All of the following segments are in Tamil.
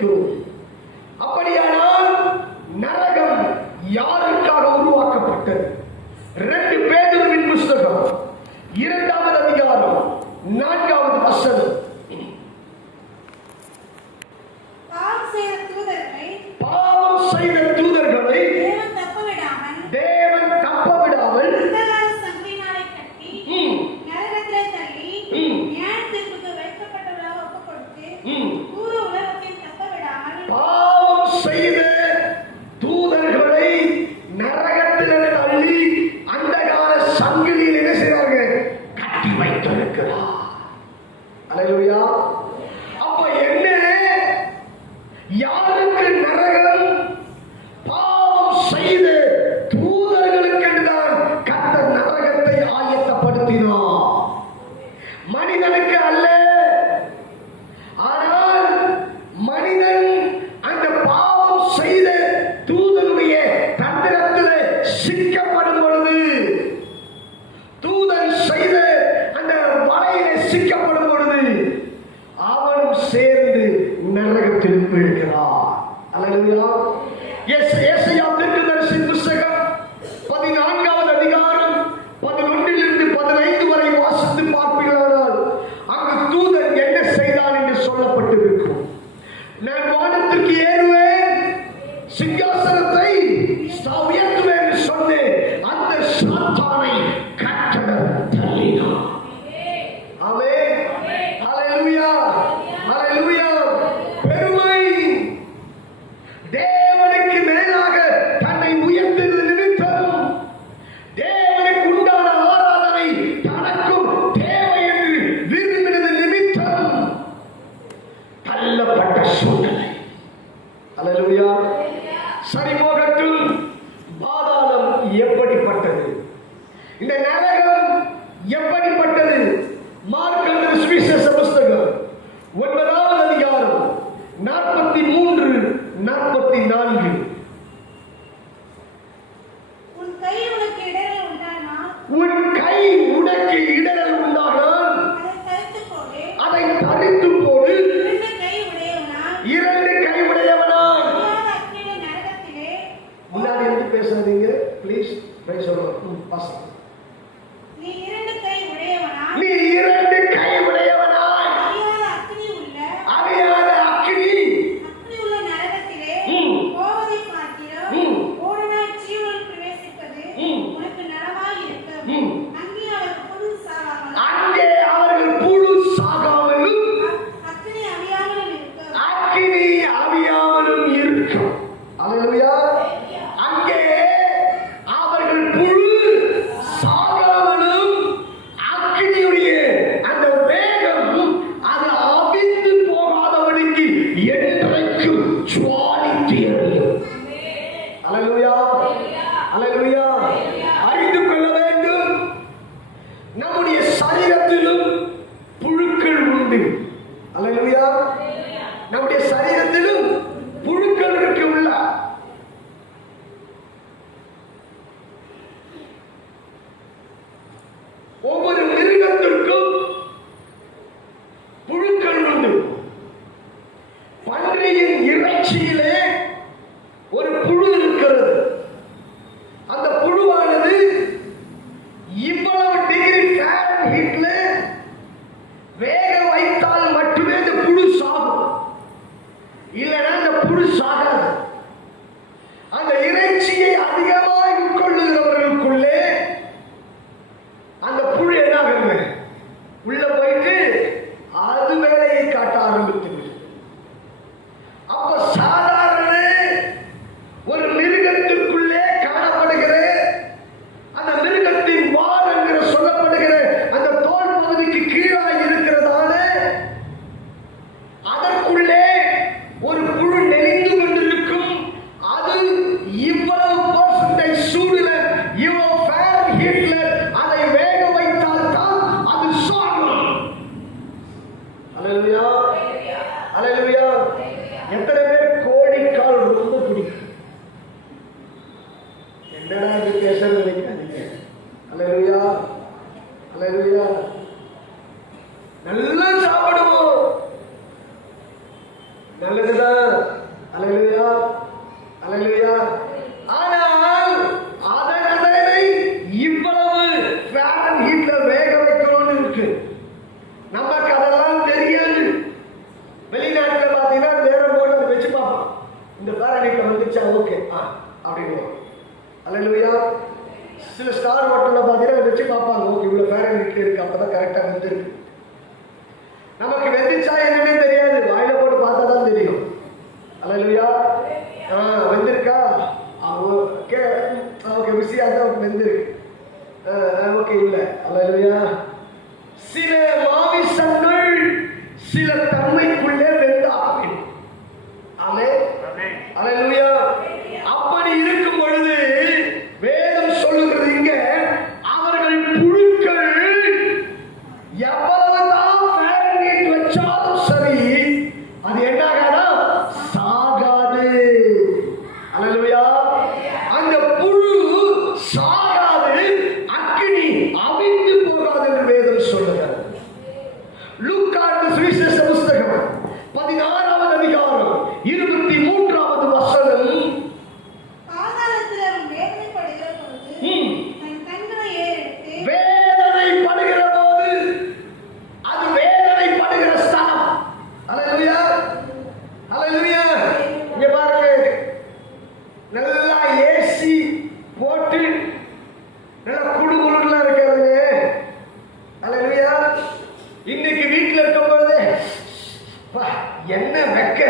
படிக்கிறோம். அப்படியானால் நரகம் யாருக்காக உருவாக்கப்பட்டது? 2 பேதுருவின் புஸ்தகம் 2வது அதிகாரம் 4வது வசனம். பாவம் செய்த தூதர்களை தேவன் தப்பவிடாமல் பாவம் செய்த தூதர்களை நரகத்தில் தள்ளி அந்தகார சங்கிலியில் என்ன செய்றார்கள்? கட்டி வைத்திருக்கிறார். அல்லேலூயா. அப்ப என்ன, யாருக்கு நரகம்? பாவம் செய்த தூதர்களுக்கு என்றுதான் கர்த்தர் நரகத்தை ஆயத்தப்படுத்தினார், மனிதனுக்கு அல்ல. ஆனால் மனிதன் அந்த பாவம் செய்த தூதனுடைய தந்திரத்தில் சிக்கப்படும் பொழுது, தூதன் செய்த அந்த வலையிலே சிக்கப்படும் பொழுது அவனும் சேர்ந்து நரகத்தில் விழுகிறார். அல்லேலூயா. ஏசாயா தீர்க்கதரிசியின் புஸ்தகம் 14வது அதிகாரம் 11லிருந்து 15 வரை வாசித்து பார்ப்பீர்களானால் அங்கு தூதன் என்ன செய்தான் என்று சொல்லப்பட்டிருக்கும். நான் வானத்திற்கு ஏறுவேன், சிங்காசனத்தை உயர்த்துவேன் என்று சொன்னேன், அந்த சாத்தானை கர்த்தர் தள்ளினார். ஆமென். ஹல்லேலூயா. ஹல்லேலூயா. பெருமை தேவனுக்கு மேலாக தன்னை உயர்த்தது நிமித்தம், தேவனுக்கு உண்டான ஆராதனை தனக்கும் தேவை என்று விரும்பினது நிமித்தம் தள்ளப்பட்ட சூழ்நிலை. அல்லேலூயா. சரி போகட்டும். பாதாளம் எப்படிப்பட்டது? இந்த நரகம் எப்படிப்பட்டது? மார்க் எழுதின சுவிசேஷ புஸ்தகம் 9வது அதிகாரம் 43, 44. உன் கை உனக்கு இடறல் உண்டானால் அதை தரித்து போடு. 2 கை உடையவனாய் முன்னாடி இருந்து பேசாதீங்க ப்ளீஸ். சொல்லுங்க. நீ 2 கை உடையவனாய் அறியாத அக்கினி உள்ள நரகத்திலே போவதை பார்க்கிறோம். ஓடனாய் ஜீவனில் பிரவேசிப்பது உனக்கு நலமாய் இருக்கும். அங்கே அவர்கள் புழு சாகாமலும் அக்கினி அவியாமலும் இருக்கும். அல்லேலூயா. அங்கே அவர்கள் புழு சாகாமலும் அக்கினியுடைய அந்த வேகம் அது அவிந்து போகாதபடிக்கு என்றைக்கும் ஜுவாலித்து எரியும். அல்லேலூயா. அல்லேலூயா. அறிந்து கொள்ள வேண்டும், நம்முடைய சரீரத்திலும் புழுக்கள் உண்டு. அல்லேலூயா. நம்முடைய சரீரத்திலும் புழுக்கள் இருக்கு. உள்ள ஒவ்வொரு மிருகத்திற்கும் புழுக்கள் உண்டு. பன்றியின் இறைச்சியிலே ஒரு புழு இருக்கிறது. அந்த புழுவானது இவ்வளவு டிகிரி ஃபாரன்ஹீட்ல வேக வைத்தால் மட்டுமே அந்த புழு சாகும், இல்லைன்னா அந்த புழு சாகாது. அந்த இறைச்சியை அதிகமாக உட்கொள்ளுகிறவர்களுக்குள்ளே அந்த புழு என்ன ஆகுது? உள்ள போயிட்டு அது வேலையை காட்ட ஆரம்பித்தது. அப்ப சாதாரண ஒரு மிருகத்திற்குள்ளே காணப்படுகிற அந்த மிருகத்தின் வால் என்கிற சொல்லப்படுகிற அந்த தோல் பகுதிக்கு கீழாக இருக்கிறதால அதற்குள்ளே ஒரு புழு நெளிந்து கொண்டிருக்கும். அது இவ்வளவு பெர்சன்டேஜ் சூடுல, இவ்வளவு ஃபாரன்ஹீட்ல அதை வேக வைத்தால் தான் அது சாகும். அல்லேலூயா. அல்லேலூயா. எத்தனை பேர் கோழிக்கால் ரொம்ப பிடிக்கும்? என்னடா இது பேசுறது நினைக்காதீங்க. அல்லேலூயா. அல்லேலூயா. நல்லா சாப்பிடுவோம். நல்லதுதான். அல்லேலூயா, அல்லேலூயா. ஆனால் அதனை இவ்வளவு ஃபேரன் ஹீட்ல வேக வைக்கணும்னு இருக்கு. நமக்கு அதெல்லாம் தெரியாது. வெளிநாட்டுல பாத்தீங்கன்னா வேற போட்டு அதை வச்சு பார்ப்போம். இந்த ஃபேரன் ஹீட்ல வந்துச்சா ஓகே அப்படின்னு. அல்லேலூயா. சில ஸ்டார் ஹோட்டல்ல பாத்தீங்கன்னா வச்சு பார்ப்பாங்க. ஓகே இவ்வளவு ஃபேரன் ஹீட்ல இருக்கு, அப்பதான் கரெக்டா வந்துருக்கு. நமக்கு வெந்துச்சா என்னன்னே தெரியாது. வாயில போட்டு பார்த்தா தான் தெரியும். அல்லேலூயா. வெந்திருக்கா? ஓகே ருசியா தான் வெந்திருக்கு. ஓகே இல்ல. அல்லேலூயா. சில மாமிசங்கள் சில தன்மைக்குள்ளே வெந்தாகும். ஆமென். அல்லேலூயா. அப்படி இருக்கும் பொழுது வேதம் சொல்லுகிறது இங்க, அவர்கள் புழுக்கள் எவ்வளவுதான் ஃபேரன்ஹீட் வச்சாலும் சரி அது என்ன ஆகாதா? சாகாது. அல்லேலூயா. அந்த புழு சாகாது, அக்கினி அவிந்து போகாது என்று வேதம் சொல்லுகிறது. லூக்கா சுவிசேஷ புஸ்தகம் 16வது அதிகாரம் 23வது வசனம். பாதாளத்தில் அவன் வேதனைப்படுகிற பொழுது தன் கண்களை ஏறெடுத்து வேதனைப்படுகிற போது அது வேதனைப்படுகிற ஸ்தலம். அல்லேலூயா, அல்லேலூயா. இங்க பாருங்க, நல்லா ஏசி போட்டு நல்லா குடுகுடுல இருக்கிறது. அல்லேலூயா. இன்னைக்கு வீட்டுல இருக்கும் பொழுது என்ன வெக்க,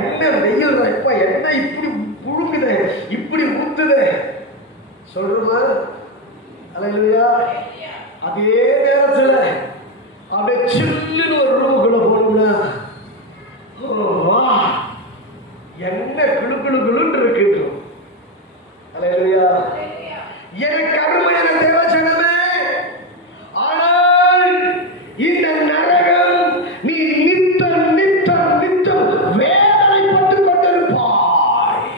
என்ன வெயில், இப்ப என்ன இப்படி புழுங்குது, இப்படி ஊத்துது சொல்றோமா? அல்லேலூயா. அதே நேரத்துல அப்படியே சில்லுன்னு ஒரு ரூமுக்குள்ள போனோம்னா வா என்ன குளு குளு குளுன்னு இருக்கு. அல்லேலூயா. எனக்கு அருமையான தேவஜனமே, ஆனால் இந்த நரகம் நீ நித்தம் நித்தம் நித்தம் வேதனைப்பட்டுக் கொண்டிருப்பாய்.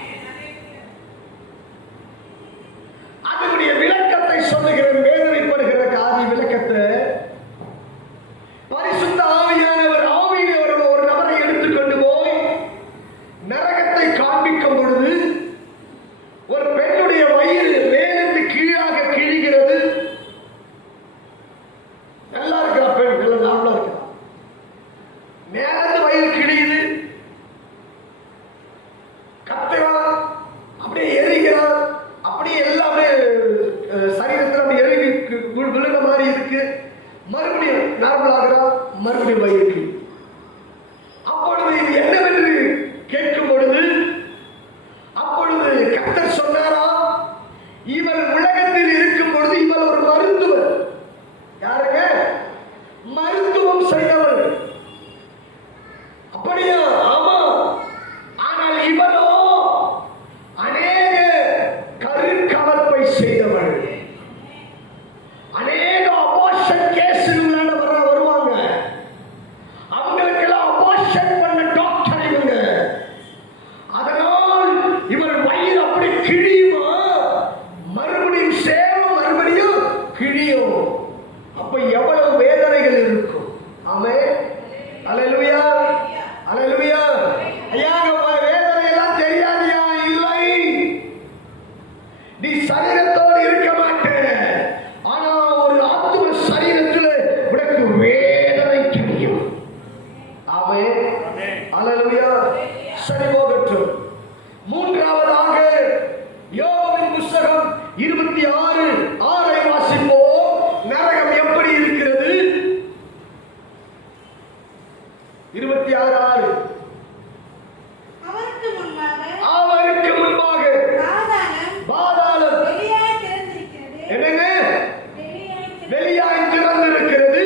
அதனுடைய விளக்கத்தை சொல்லுகிறேன். வேதனைப்படுகிற காதி விளக்கத்தை பரிசுத்த ஆவியானவர் ஆவியினவர் ஒரு நபரை எடுத்துக்கொண்டு போய் நரகத்தை காண்பிக்கும் பொழுது ஒரு பெண்ணுடைய வயிறு மேலிருந்து கீழாக கிழிகிறது. நல்லா இருக்கிற பெண், நல்ல நாமளா இருக்கிறா, மேலிருந்து வயிறு கிழியுது, கத்துறா, அப்படியே எரிகிறார், அப்படியே எல்லாமே சரீரத்தில் அப்படி எரிவி விழுந்த மாதிரி இருக்கு. மறுபடியும் நார்மல் ஆகிறா, மறுபடியும் வயிறு கிழி. அப்பொழுது இது என்னவென்று கேட்கும் பொழுது அப்பொழுது கர்த்தர் சொன்னாரா, இவள் உலகத்தில் இருக்கும் பொழுது இவள் ஒரு மருத்துவர். யாருங்க? மருத்துவம் செய்தவள். அப்படியா? ஆமா. ஆனால் இவளோ அநேக கருக்கலப்பை செய்தவள். அநேக அபார்ஷன் கேஸ்ல வருவாங்க. அவங்களுக்கெல்லாம் அபார்ஷன் பண்ண டாக்டர் இவங்க. அதனால் இவர் வயிறு அப்படி கிழியுமா, மறுபடியும் சேரும், மறுபடியும் கிழியும். அப்ப எவ்வளவு வேதனைகள் இருக்கும். ஆமென். அல்லேலூயா, அல்லேலூயா. ஐயா வேதனை எல்லாம் தெரியாதியா? இல்லை, நீ சரீரத்தோடு இருக்க மாட்டேன். ஆனா ஒரு ஆத்தும சரீரத்தில் உனக்கு வேதனை தெரியும். ஆமென். அல்லேலூயா. சரி போகட்டும். மூன்றாவதாக யோபின் புஸ்தகம் 26:6 வாசிப்போம். நரகம் எப்படி இருக்கிறது? 26:6. அவருக்கு முன்பாக அவருக்கு முன்பாக பாதாளம் வெளியாய் திறந்திருக்கிறது. என்னங்க? வெளியாய் வெளியாய் திறந்திருக்கிறது.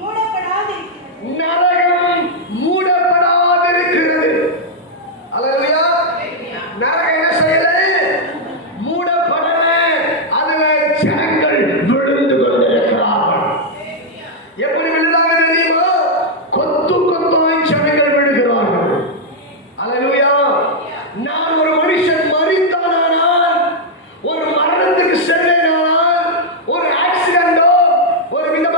மூடப்படாதிருக்கிறது. நரகம் மூடப்படாதிருக்கிறது. அல்லேலூயா. நரகம் என்ன செய்யல? மூடப்படல. அதுல ஜனங்கள் விழுந்து கொண்டிருக்கிறார்கள். எப்படி விழுந்தாங்க தெரியுமா? கொத்து கொத்தாய் ஜனங்கள் விழுகிறார்கள். அல்லேலூயா. நான் ஒரு மனுஷன் மரித்தானால், ஒரு மரணத்துக்கு செல்லேனால், ஒரு ஆக்சிடென்டோ ஒரு விதமான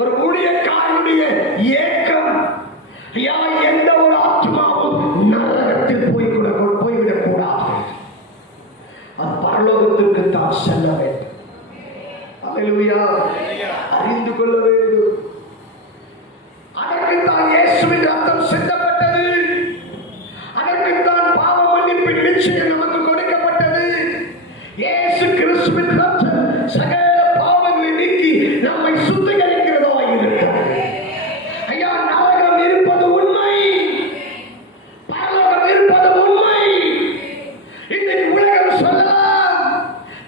ஒரு ஊழியக்காரனுடைய ஏக்கம், ஐயா எந்த ஒரு ஆத்மாவும் நரகத்தில் போய்விடக் கூடாது, அது பரலோகத்திற்கு தான் செல்ல வேண்டும். அல்லேலூயா. அறிந்து கொள்ள வேண்டும். அதற்குத்தான் இயேசுவின் ரத்தம் சிந்தப்பட்டது. அதற்குத்தான் பாவ மன்னிப்பின் நிச்சயம் நமக்கு கொடுக்கப்பட்டது. இயேசு கிறிஸ்துவின் ரத்தம் சகல பாவங்களை நீக்கி நம்மை சுத்திகரிக்கிறதா இருக்கிறது. ஐயா நரகம் இருப்பது உண்மை, பரலோகம் இருப்பது உண்மை. இன்னைக்கு உலகம் சொல்லலாம்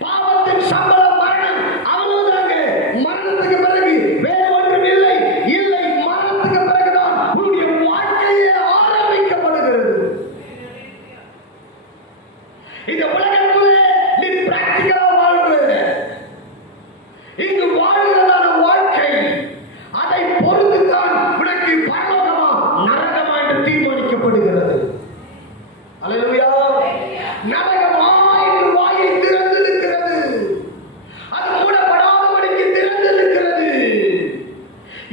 பாவத்தின் சம்பளம் மரணம், அவ்வளவுதாங்க, மரணத்துக்கு பிறகு வேறு ஒன்றும் இல்லை. இல்லை, மரணத்துக்கு பிறகுதான் உன்னுடைய வாழ்க்கையே ஆரம்பிக்கப்படுகிறது. இந்த உலகத்திலே நீ பிராக்டிகலா வாழ்றது, இங்கு வாழ்கிறதான வாழ்க்கை, அதை பொறுத்துத்தான் உனக்கு பரலோகமா நரகமா என்று தீர்மானிக்கப்படுகிறது. அல்லேலூயா. நரகமா என்று வாயை திறந்திருக்கிறது, அது மூடப்படாதபடிக்கு திறந்திருக்கிறது.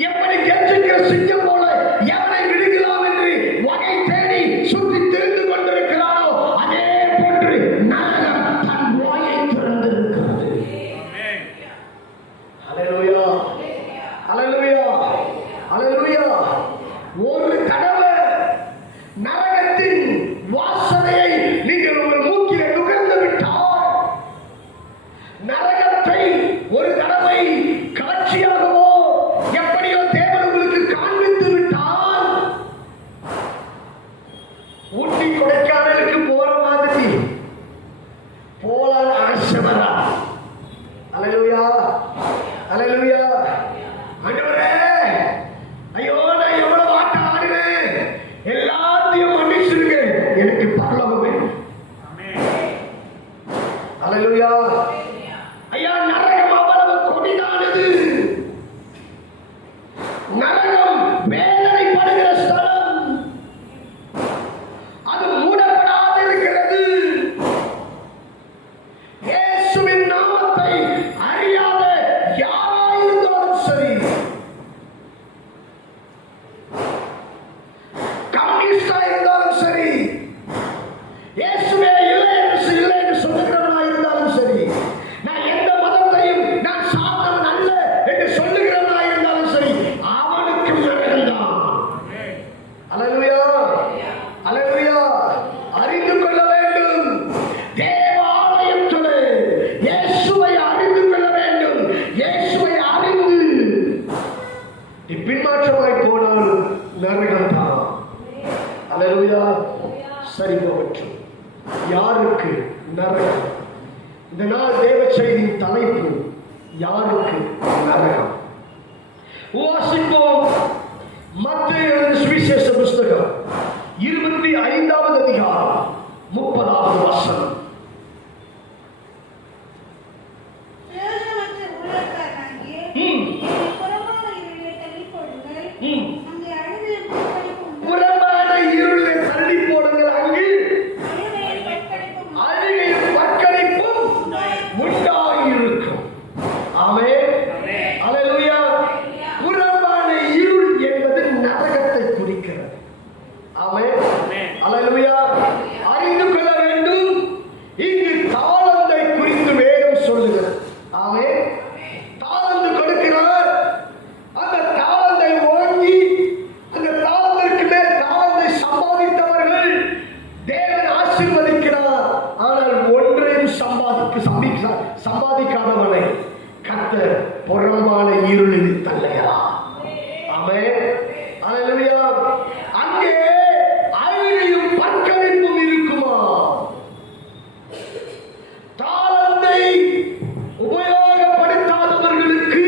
எப்படி கெஞ்சுகிற சிங்கம் போல எவனை விடுகலாம் என்று வகை தேடி சுற்றி திரிந்து கொண்டிருக்கிறானோ, அதே போன்று நரகம் தன் வாயை திறந்திருக்கிறது. அல்லேலூயா. அல்லேலூயா. அல்லேலூயா. ஒரு தடவை நரகத்தின் வாசனையை நீங்கள் உங்கள் மூக்கிலே நுகர்ந்து விட்டால், நரகத்தை ஒரு தடவை காட்சியாகவோ எப்படியோ தேவன் உங்களுக்கு காண்பித்து விட்டால், ஊட்டி கொடைக்கானலுக்கு போற மாதிரி போலான்னு ஆசை வரா. அல்லேலூயா. அல்லேலூயா. ஆண்டவரே, ஐயோ நான் எவ்வளவு ஆட்டம் ஆடுவேன், எல்லாத்தையும் மன்னிச்சிருங்க, எனக்கு பரலோகம் வேணும். அல்லேலூயா. ஐயா நரகம் அவ்வளவு கொடிதானது. நரகம் வேதனைப்படுகிற ஸ்தலம், அது மூடப்படாது இருக்கிறது. இயேசுவின் நாமத்தை அறியாத யாராயிருந்தாலும் சரி, கம்யூனிஸ்டா இருந்தாலும் சரி, இயேசுவே இல்லை என்று சொல்லுகிறவனா இருந்தாலும் சரி, நான் எந்த மதத்தையும் நான் சார்ந்தவன் அல்ல என்று சொல்லுகிறவனா இருந்தாலும் சரி, அவனுக்கும் நரகம்தான். அல்லேலூயா. அல்லேலூயா. அறிந்து கொள்ள வேண்டும். தேவ ஆலயத்திலே இயேசுவை அறிந்து கொள்ள வேண்டும். இயேசுவை அறிந்து நீ பின்மாற்றமாய் போனால் நரகம்தான். அல்லேலூயா. சரி போகட்டும். யாருக்கு நரகம்? இந்த நாள் தேவ செய்தியின் தலைப்பு யாருக்கு நரகம்? வாசிப்போம். மத்தேயு எழுதின சுவிசேஷ புஸ்தகம் 25வது அதிகாரம் 30வது வசனம். பிரயோஜனமற்ற ஊழியக்காரனாகிய ம். என்னை புறம்பான இருளிலே தள்ளிப் போடுங்கள். ம். அங்கே அழுகையும் புறக்கணிப்பும் உண்டு. புறமான இருளை தள்ளி போடுங்கள், அங்கு அழுகையும் புறக்கணிப்பும் உண்டு. அழுகையும் பற்கடிப்பும் உண்டாயிருக்கும். ஆமென். அல்லேலூயா. புறமான இருள் என்பது நரகத்தை குறிக்கிறது. ஆமென். அல்லேலூயா. அறிந்து கொள்ள வேண்டும். இங்கு தாளந்தை குறித்து வேதம் சொல்லுகிறது. ஆமென். தாளந்து கொடுக்கிறார். அந்த தாளந்தை வாங்கி அந்த தாளந்திற்கு மேல் தாளந்தை சம்பாதித்தவர்கள் தேவன் ஆசீர்வதிக்கிறார். ஆனால் ஒன்றையும் சம்பாதிக்காதவனை கர்த்தர் புறம்பான இருளில் தள்ளுகிறார். ஆமென். அல்லேலூயா. அங்கே அழுகையும் பற்கடிப்பும் இருக்குமா? தாளந்தை உபயோகப்படுத்தாதவர்களுக்கு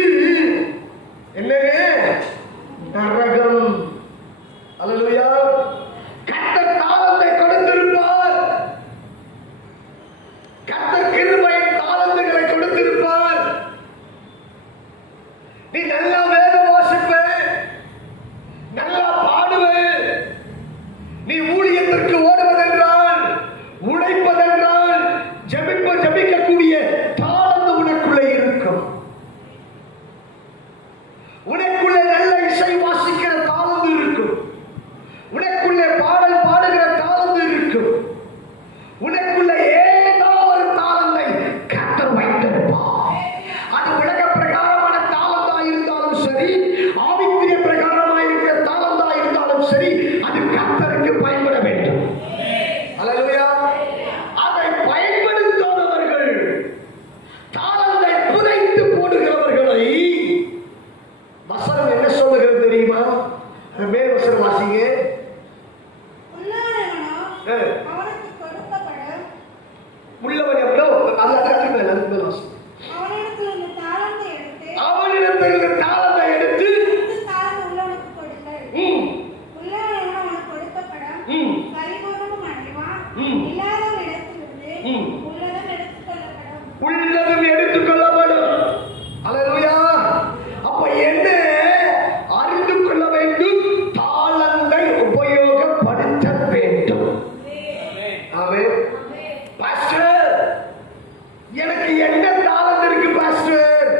என்னங்க நரகம். அல்லேலூயா. கர்த்தர் தாளந்தை கொடுத்திருப்பார். கர்த்தர் கிருபையின் தாளந்துகளை கொடுத்திருப்பார். நீ நல்லா வேதம் வாசிப்ப, நல்லா பாடுவ, நீ ஊழியத்திற்கு ஓடுவதென்றால், உழைப்பதென்றால், ஜபிக்கக்கூடிய தாளந்து உனக்குள்ளே இருக்கும். உனக்கு உங்களிடத்திலிருந்து தாளத்தை எடுத்து 10 தாளந்து உள்ளவனுக்கு கொடுங்கள். ம், உள்ளவன் அவனுக்கு கொடுக்கப்படும். ம், பரிபூரணமும் அடைவான். ம். இல்லாதவனிடத்திலிருந்து ம். உள்ளதும் எடுத்துக் கொள்ளப்படும். உள்ளதும் எடுத்துக் கொள்ளப்படும். அல்லேலூயா. அப்ப என்ன அறிந்து கொள்ள வேண்டும்? தாளந்தை உபயோகப்படுத்த வேண்டும். ஆமென். பாஸ்டர், எனக்கு என்ன தாளந்து இருக்கு பாஸ்டர்?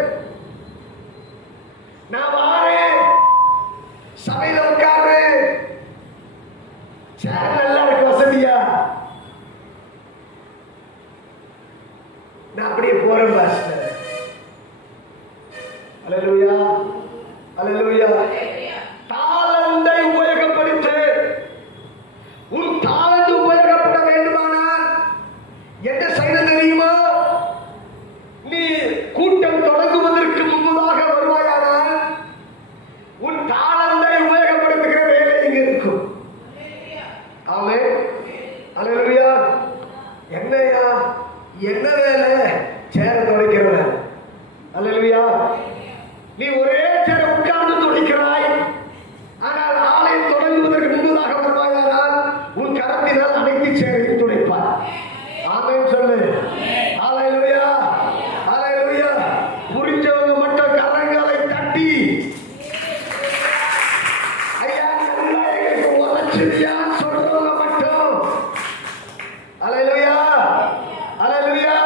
நான் வாரேன், சபையில உட்கார்றேன், சேர் நல்லா இருக்கு, வசதியா, நான் அப்படியே போறேன் பாஸ்டர். அல்லேலூயா, அல்லேலூயா. தாளந்தை உபயோகப்படுத்து. உன் தாளந்து உபயோகப்பட வேண்டுமானால் என்ன செய்ய தெரியுமா? நீ கூட்டம் தொடங்குவதற்கு முன்பதாக வருவாயானால் உன் தாளந்தை உபயோகப்படுத்துகிற வேலை இங்க இருக்கும். ஆமென். அல்லேலூயா. என்னையா, என்ன வேலை? சேர துடைக்கிற வேலை. அல்லேலூயா. நீ ஒரே சேர உட்கார்ந்து துடைக்கிறாய். ஆனால் ஆலயம் தொடங்குவதற்கு முன்பதாக வருவாயானால் உன் கரத்தினால் அனைத்து சேரையும் துடைப்பார். ஆமென் சொல்லு. அல்லேலூயா, அல்லேலூயா. புரிஞ்சவங்க மட்டும் கரங்களை தட்டி ஐயா நல்லா எங்களுக்கு உரைச்சியா சொல்றவங்க மட்டும் அல்லேலூயா, அல்லேலூயா.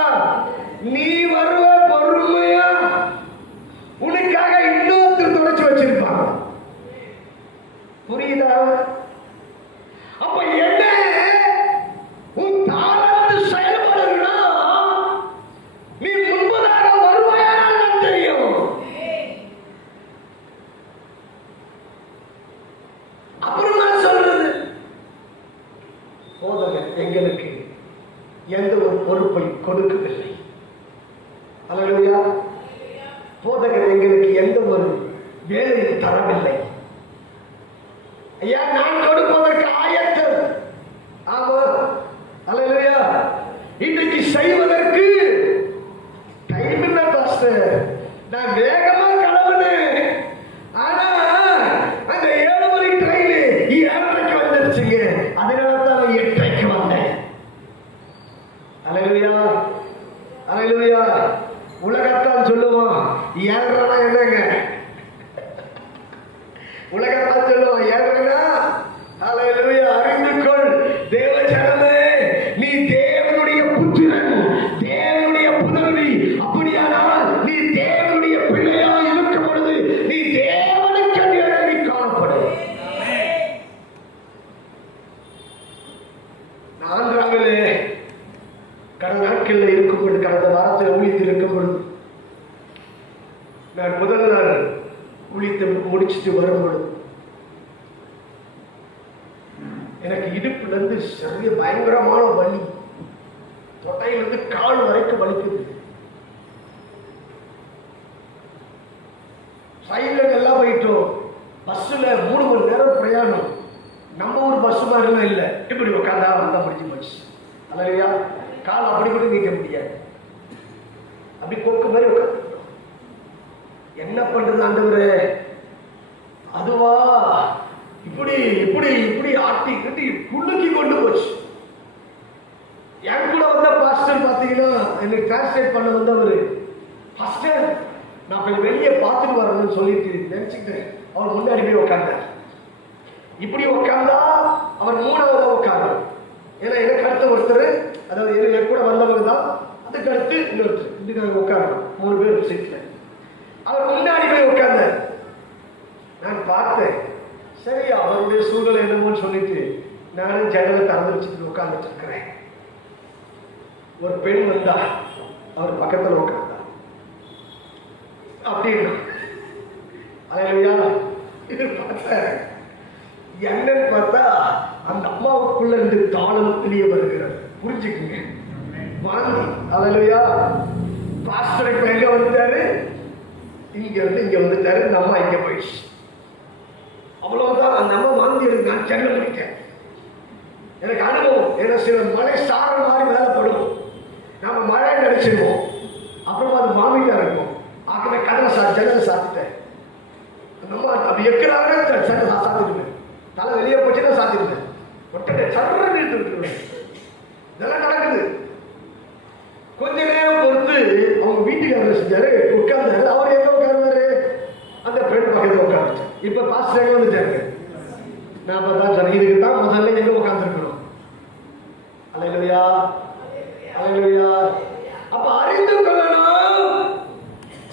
நீ வருவ பொறுமையா, உனக்காக இன்னொருத்தர் தொடச்சு வச்சிருப்பாங்க. புரியுதா? அப்ப என்ன, உன் தாளந்து செயல்படுனா நீ முன்பதாக வருவாயான்னு தெரியும். அப்புறம் நான் சொல்றது, போதகர் எங்களுக்கு எந்த ஒரு பொறுப்பை கொடுக்கவில்லை. அல்லேலூயா. போதகர் எங்களுக்கு எந்த ஒரு வேலையை தரவில்லை. ஐயா நான் கொடுப்பதற்கு ஆயத்தம். ஆமா. அல்லேலூயா. இன்றைக்கு செய்வதற்கு டைம் இல்லை பாஸ்டர். நான் வேகமா கிளம்புனேன். ஆனா அந்த 7 மணி ட்ரெயின் 7:30 வந்துருச்சுங்க. அதனால தான் 8:30 வந்தேன். அல்லேலூயா, அல்லேலூயா. உலகத்தான் சொல்லுவோம் 7:30 என்னங்க, உலகத்தான் சொல்லுவோம் 7:30. அல்லேலூயா. அறிந்து கொள் தேவ ஜனமே, நீ தேவனுடைய புத்திரன், தேவனுடைய புதல்வி. அப்படியானால் நீ தேவனுடைய பிள்ளையா இருக்கும் பொழுது நீ தேவனுக்கு அடியாராய் காணப்படும். நான் ஆந்திராவிலே கடந்த நாட்களில் இருக்கும் பொழுது, கடந்த வாரத்தில் ஊழியத்தில் இருக்கும் பொழுது, நான் முதல் நாள் ஊழியத்தை முடிச்சுட்டு வரும் பொழுது எனக்கு இடுப்புல இருந்து சரிய பயங்கரமான வலி, தொட்டையிலிருந்து கால் வரைக்கும் வலிக்குது. சைட்ல எல்லாம் போயிட்டோம். பஸ்ல 3 மணி நேரம் பிரயாணம். நம்ம ஊர் பஸ் மாதிரிலாம் இல்லை. இப்படி உட்காந்தா வந்தா முடிச்சு போச்சு. அல்லையா, கால் அப்படி கூட நீக்க முடியாது. அப்படி கொக்கு மாதிரி உட்காந்து என்ன பண்றது ஆண்டவரே? அதுவா இப்படி இப்படி இப்படி ஆட்டி கட்டி குலுக்கி கொண்டு போச்சு. என் கூட வந்த பாஸ்டர் பாத்தீங்கன்னா எனக்கு டிரான்ஸ்லேட் பண்ண வந்தவர், பாஸ்டர் நான் போய் வெளியே பார்த்துட்டு வரணும்னு சொல்லிட்டு நினைச்சுக்கிட்டேன். அவர் முன்னாடி போய் உட்கார்ந்தார். இப்படி உட்கார்ந்தா அவர் 3ஆவதா உட்கார்ந்தார். ஏன்னா எனக்கு அடுத்த ஒருத்தர், அதாவது என் கூட வந்தவர் தான், அதுக்கு அடுத்து இன்னொருத்தர், இதுக்கு உட்காரணும். 3 பேர் சீட்ல. அவர் முன்னாடி போய் உட்கார்ந்தார். நான் பார்த்தேன். சரி அவருடைய சூழ்நிலை என்னமோன்னு சொல்லிட்டு நானும் ஜன்னலை திறந்து வச்சுட்டு உட்கார்ந்துட்டு இருக்கிறேன். ஒரு பெண் வந்தா, அவர் பக்கத்துல உட்கார்ந்தா. அப்படின்னா அல்லேலூயா. இது பார்த்தேன். என்னன்னு பார்த்தா அந்த அம்மாவுக்குள்ள இருந்து தாளம் வெளியே வருகிறது. புரிஞ்சுக்குங்க. வாங்கி அல்லேலூயா. பாஸ்டர் இப்ப எங்க வந்துட்டாரு? இங்க இருந்து இங்க வந்துட்டாரு. இந்த அம்மா இங்க போயிடுச்சு. அவ்வளவுதான். அந்த அம்மா வாந்தி இருக்கு. நான் சென்னை போயிட்டேன். எனக்கு அனுபவம். ஏன்னா சில மழை சாரல் மாதிரி மேல படும். நாம மழை நினைச்சிருவோம், அப்புறமா அது மாமியா இருக்கும். ஆக ஆகவே கதவை ஜன்னலை சாத்திட்டேன். நம்ம அப்படி எக்கிறாங்க சட்டை சாத்திடுவேன். தலை வெளியே போச்சுன்னா சாத்திடுவேன். ஒட்டடை சர்றன்னு இழுத்து விட்டுருவேன். இதெல்லாம் நடக்குது. கொஞ்ச நேரம் பொறுத்து அவங்க வீட்டுக்கு செஞ்சாரு, உட்கார்ந்தாரு. அவர் எங்க உட்கார்ந்தாரு? அந்த ஃப்ரெண்ட் பக்கத்தில் உட்காந்துச்சு. இப்ப பாஸ்டர் எங்க வந்துட்டாரு? நான் பார்த்தா சொன்னேன், இதுக்கு தான் முதல்ல எங்க உட்கார்ந்துருக்கணும். அல்லேலூயா, அல்லேலூயா. அப்ப அறிந்து கொள்ளணும்.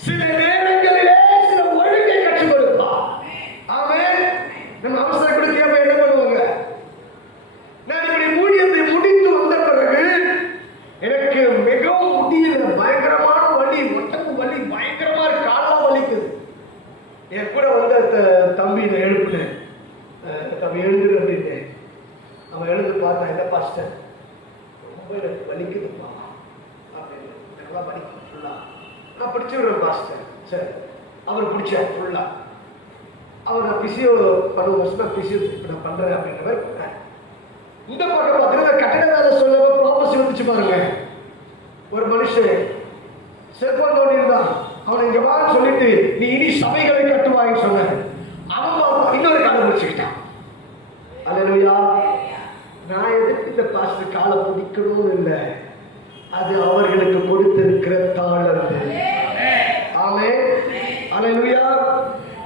சில நேரங்களிலே சில ஒழுங்கை கற்றுக் கொடுப்பான். ஆமென். நம்ம அவசர கொடுக்க என்ன பண்ணுவாங்க? நான் இப்படி ஊழியத்தை முடித்து வந்த பிறகு எனக்கு மிகவும் முடியல, பயங்கரமான வலி, ஒட்டக்கு வலி பயங்கரமா இருக்கு, காலெல்லாம் வலிக்குது. என் கூட வந்த தம்பி நான் எழுப்புனேன், தம்பி எழுதுரு அப்படின்னு. அவன் எழுந்து பார்த்தா, என்ன பாஸ்டர் ரொம்ப எனக்கு வலிக்குதுப்பா அப்படின்னு. எனக்குலாம் வலிக்குது ஃபுல்லா. நான் பிடிச்சி விடுறேன் பாஸ்டர். சரி, அவர் பிடிச்சார் ஃபுல்லா. அவர் நான் பிசியோ பண்ணுவோம், பிசியோ நான் பண்றேன் அப்படின்ற மாதிரி பண்ணேன். இந்த பக்கம் பார்த்தீங்கன்னா கட்டட வேலை சொல்ல ப்ராபஸ் வந்துச்சு பாருங்க. ஒரு மனுஷன் செல்போன் தோண்டிருந்தான். அவனை இங்க வான்னு சொல்லிட்டு நீ இனி சபைகளை கட்டுவாயின்னு சொன்ன. அவன் இன்னொரு காலை முடிச்சுக்கிட்டான். அல்லேலூயா. நான் எதுக்கு இந்த பாஸ்டர் காலை பிடிக்கணும் இல்லை, அது அவர்களுக்கு கொடுத்திருக்கிற தாளந்து. ஆமென். அல்லேலூயா.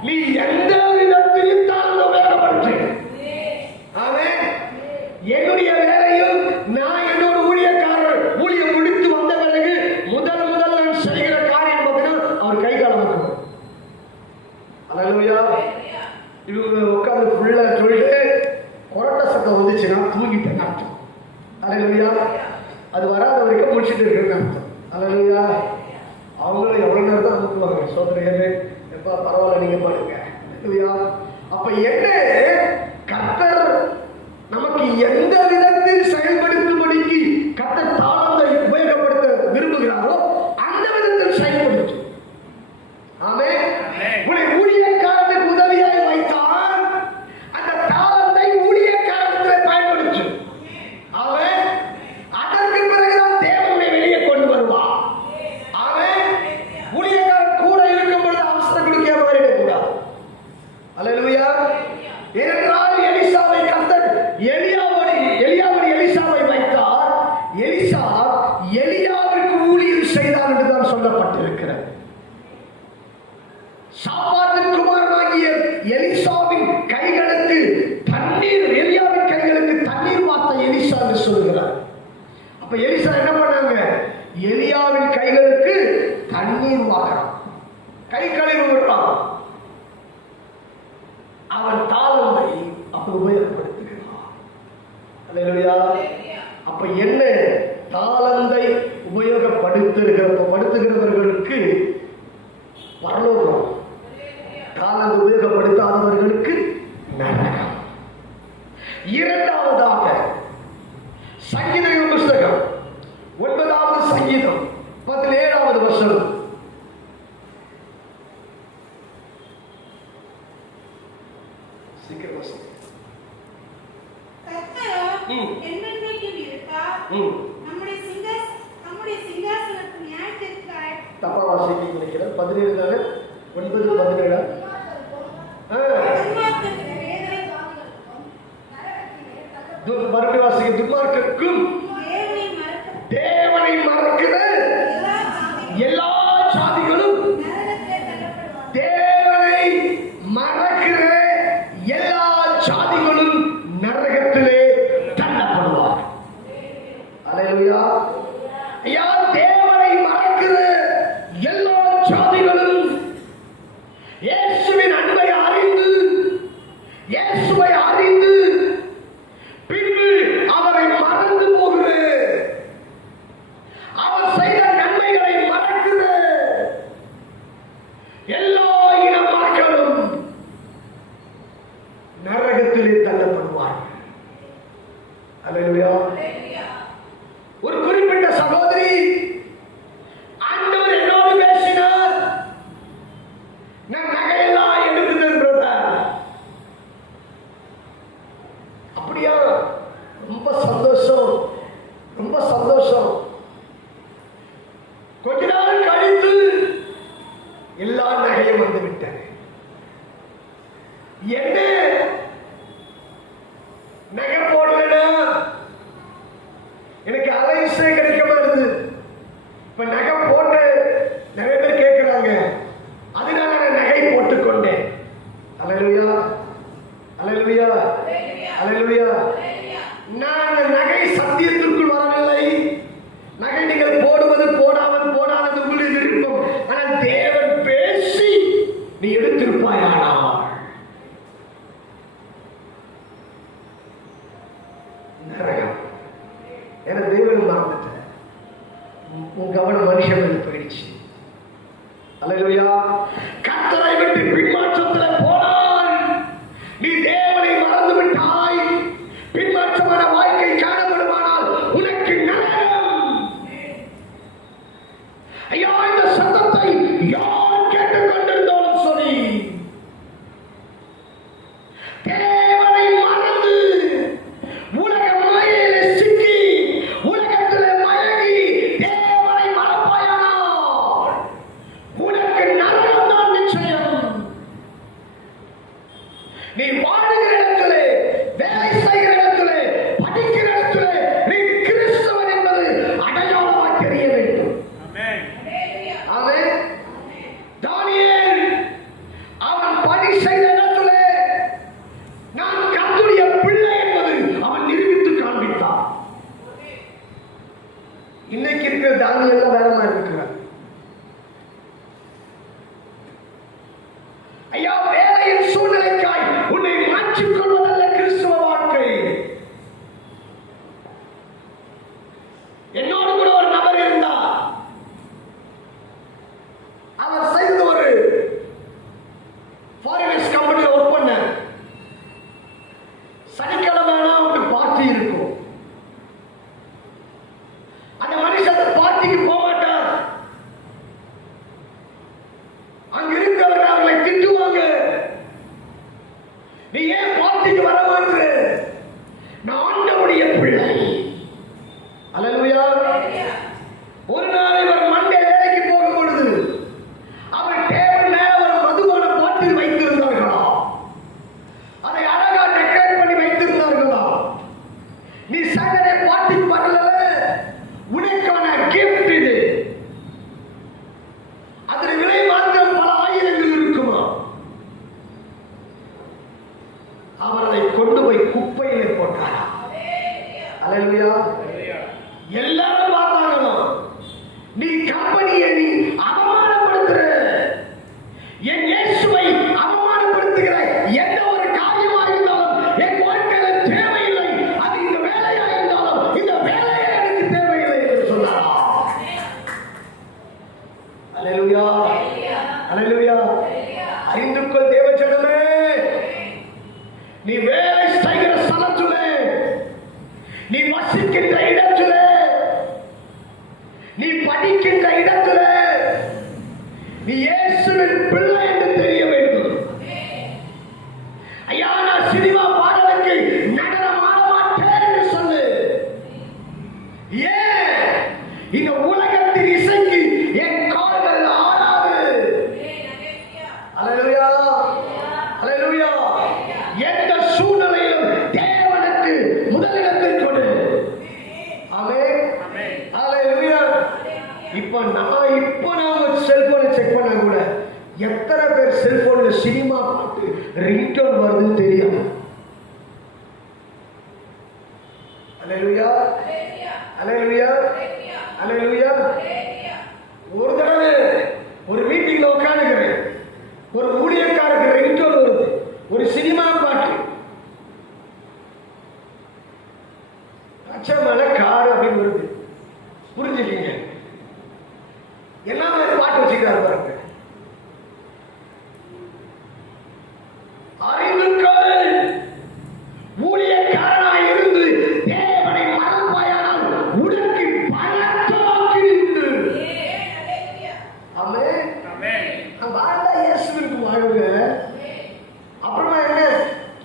நீ எந்த விதத்திலும் தாளந்து உபயோகப்படுத்து. ஆமென். என்னுடைய வேலையில் நான் என்னோட ஊழியக்காரர் ஊழியம் முடித்து வந்த பிறகு முதல் நான் செய்கிற காரியம் பார்த்தீங்கன்னா அவர் கை காலம் வைக்கணும். அல்லேலூயா. இவங்க உட்காந்து ஃபுல்லா சொல்லிட்டு கொரட்ட சத்தம் வந்துச்சுன்னா தூங்கிட்டேன் அர்த்தம். அல்லேலூயா. அது வராத வரைக்கும் முடிச்சுட்டு இருக்குன்னு அர்த்தம். அல்லேலூயா. அவங்களும் எவ்வளவு நேரம் தான் அனுப்புவாங்க. சோதனைகள் எப்பா பரவாயில்ல நீங்க பாருங்க. அல்லேலூயா. அப்ப என்ன கர்த்தர் நமக்கு எந்த விதத்தில் செயல்படுத்தும்படிக்கு கர்த்தர் தாளந்தை உபயோகப்படுத்த விரும்புகிறாரோ அந்த விதத்தில் செயல்படுத்து. ஆமென். ஊழியக்காரனுக்கு உதவியாய் வைத்தால் அந்த தாளந்தை ஊழியக்காரத்தில் பயன்படுத்து. ஆமென். அதற்கு பிறகுதான் தேவனை வெளியே கொண்டு வருவார். ஆமென். ஊழியக்காரன் கூட இருக்கும் பொழுது அவசர கொடுக்க மாறிடக்கூடாது. அல்லேலூயா. ஏனென்றால் எலிசாவை கர்த்தர் எலிசாவை வைத்தார். எலிசா எலியாவிற்கு ஊழியம் செய்தார் என்றுதான் சொல்லப்பட்டிருக்கிறது. சாப்பாத்தின் குமாரனாகிய எலிசாவின் கைகளுக்கு தண்ணீர், எலியாவின் கைகளுக்கு தண்ணீர் வார்த்த எலிசா என்று சொல்லுகிறார். அப்ப எலிசா என்ன பண்ணாங்க? எலியாவின் கைகளுக்கு தண்ணீர் வாக்குறான், கை கழுவி விடுறான். அவன் தாளந்தை அப்ப உபயோகப்படுத்துகிறான். அல்லேலூயா. அப்ப என்ன? தாளந்தை உபயோகப்படுத்துகிறவர்களுக்கு பரலோகம், தாளந்தை உபயோகப்படுத்தாதவர்களுக்கு நரகம். இரண்டாவதாக சங்கீத புஸ்தகம் 9வது சங்கீதம் 17வது வசனம். தப்பா வாசிக்க நினைக்கிறேன். 17 தானே? 9 17. மறுபடியும் வாசிக்க. துன்மார்க்கருக்கும் தேவனை மறக்கிற எல்லா சாதிகளும், தேவனை மறக்கிற எல்லா சாதிகளும் நரகத்திலே தள்ளப்படுவார். அல்லேலூயா. ஐயா, தேவனை மறக்கிற எல்லா சாதிகளும் இயேசுவின் அன்பை அறிந்து, இயேசுவை அறிந்து பின்பு அவரை மறந்து போகிற, அவர் செய்த நன்மைகளை மறக்கிற எல்லா இன மக்களும் என்ன நகை போடலன்னா எனக்கு அலைன்ஸே கிடைக்க மாட்டுது. இப்ப நகை போட்டு நிறைய பேர் கேட்கிறாங்க, அதனால நான் நகை போட்டுக்கொண்டேன். அல்லேலூயா, அல்லேலூயா, அல்லேலூயா. நான் அந்த நகை சத்தியத்திற்குள் வரவில்லை. நகை நீங்கள் போடுவது போடாமல் போடாதது உங்களுடைய விருப்பம். ஆனால் தேவன் பேசி நீ எடுத்திருப்பாயானால் நரகம். ஏன்னா தேவன் மறந்துட்டேன், உன் கவனம் மனுஷன் மேல போயிடுச்சு. அல்லேலூயா. கர்த்தரை விட்டு பின்மாற்றத்தில் போனால் நீ தேவனை மறந்து விட்டாய். பின்மாற்றமான வாழ்க்கை காணப்படுமானால் உனக்கு நரகம். ஐயா, இந்த சத்தத்தை யார் கேட்டுக்கொண்டிருந்தாலும் சரி, தேவனை மறந்து உலக மாயையிலே சிக்கி உலகத்திலே மயங்கி தேவனை மறப்பாயானால் உனக்கு நரகம் தான் நிச்சயம். நீ வாழுகிற இடத்திலே, வேலை செய்கிற இடத்திலே, படிக்கிற இடத்திலே நீ கிறிஸ்தவன் என்பது அடையாளமாக தெரிய வேண்டும். ஆமென். தானியேல் அவன் பணி செய்த இடத்திலே நான் கர்த்தருடைய பிள்ளை என்பது அவன் நிரூபித்து காண்பித்தான். இன்னைக்கு இருக்கிற தானியேல் வேற மாதிரி இருக்கிறார். ஐயா, வேலையின் சூழ்நிலைக்காய் உன்னை மாற்றிக் கொள்வதல்ல கிறிஸ்துவ வாழ்க்கை. என்னோடு கூட ஒரு நபர் இருந்தார். அவர் செய்த ஒரு ஃபாரினர்ஸ் கம்பெனியில் ஒர்க் பண்ண. சனிக்கிழமை அவருக்கு பார்ட்டி இருக்கும். அந்த மனுஷன் அந்த பார்ட்டிக்கு போக மாட்டார். அங்க இருக்கிறவர்கள் அவர்களை திட்டுவாங்க, நீ ஏன் பார்ட்டிக்கு வர மாட்டே? நான் ஆண்டவருடைய பிள்ளை. அல்லேலூயா. ஒரு நாள் இவர் மண்டே வேலைக்கு போகும் பொழுது அவர் டேபிள் மேல ஒரு மதுபான பாட்டில் வைத்திருந்தார்களா, அதை அழகா டெக்கரேட் பண்ணி வைத்திருந்தார்களா. நீ சாட்டர்டே பார்ட்டிக்கு வரல, உனக்கான கிஃப்ட் இது. அதில் விலை மாத்திரம் பல ஆயிரங்கள் இருக்குமா. அவர் அதை கொண்டு போய் குப்பையிலே போட்டாரா. அல்லேலூயா. எல்லாரும் பார்த்தாங்களாம், நீ கம்பெனியை நீ அவமானப்படுத்துற, என் இயேசுவை அவமானப்படுத்துகிற எந்த ஒரு காரியமா இருந்தாலும் என் வாழ்க்கையில தேவையில்லை. அது இந்த வேலையா இருந்தாலும் இந்த வேலையே எனக்கு தேவையில்லை என்று சொன்னாரா. அல்லேலூயா, அல்லேலூயா. அறிந்து கொள் தேவஜனமே, நீ வேலை செய்கிற ஸ்தலத்திலே, நீ வசிக்கின்ற இடத்திலே, நீ படிக்கின்ற இடத்திலே நீ இயேசுவின் பிள்ளை என்று தெரிய வேண்டும். ஐயா, நான் சினிமா பாடலுக்கு நடனம் ஆட மாட்டேன் என்று சொல்லு. ஏன்? இந்த உலகத்தின் இசைக்கு என் கால்கள் ஆடாது. அல்லேலூயா, அல்லேலூயா. எந்த சூழ்நிலையிலும் தேவனுக்கு முதலிடத்தை கொடு. ஆமென், அல்லேலூயா. இப்போ நான் செல்போனை செக் பண்ண கூட எத்தனை பேர் செல்போன்ல சினிமா பாட்டு ரிங்டோன் வருதுன்னு தெரியாது. அல்லேலூயா, அல்லேலூயா, அல்லேலூயா. ஒரு தடவை ஒரு மீட்டிங்ல உட்கார்ந்துக்கிறேன், ஒரு ஊழியக்காரருக்கு ரிங்டோன் வருது, ஒரு சினிமா பாட்டு. அச்சமலை கார் அப்படின்னு வருது. புரிஞ்சுக்கீங்க என்ன மாதிரி பாட்டு வச்சுக்கிறாரு பாருங்க. அறிவுக்கள் ஊழியக்காரனாய் இருந்து தேவனை மறப்பாயானால் உனக்கு பலத்தாக்கி உண்டு. ஆமென், ஆமென். வாழ்ந்தா இயேசுவிற்கு வாழுங்க. அப்புறமா என்ன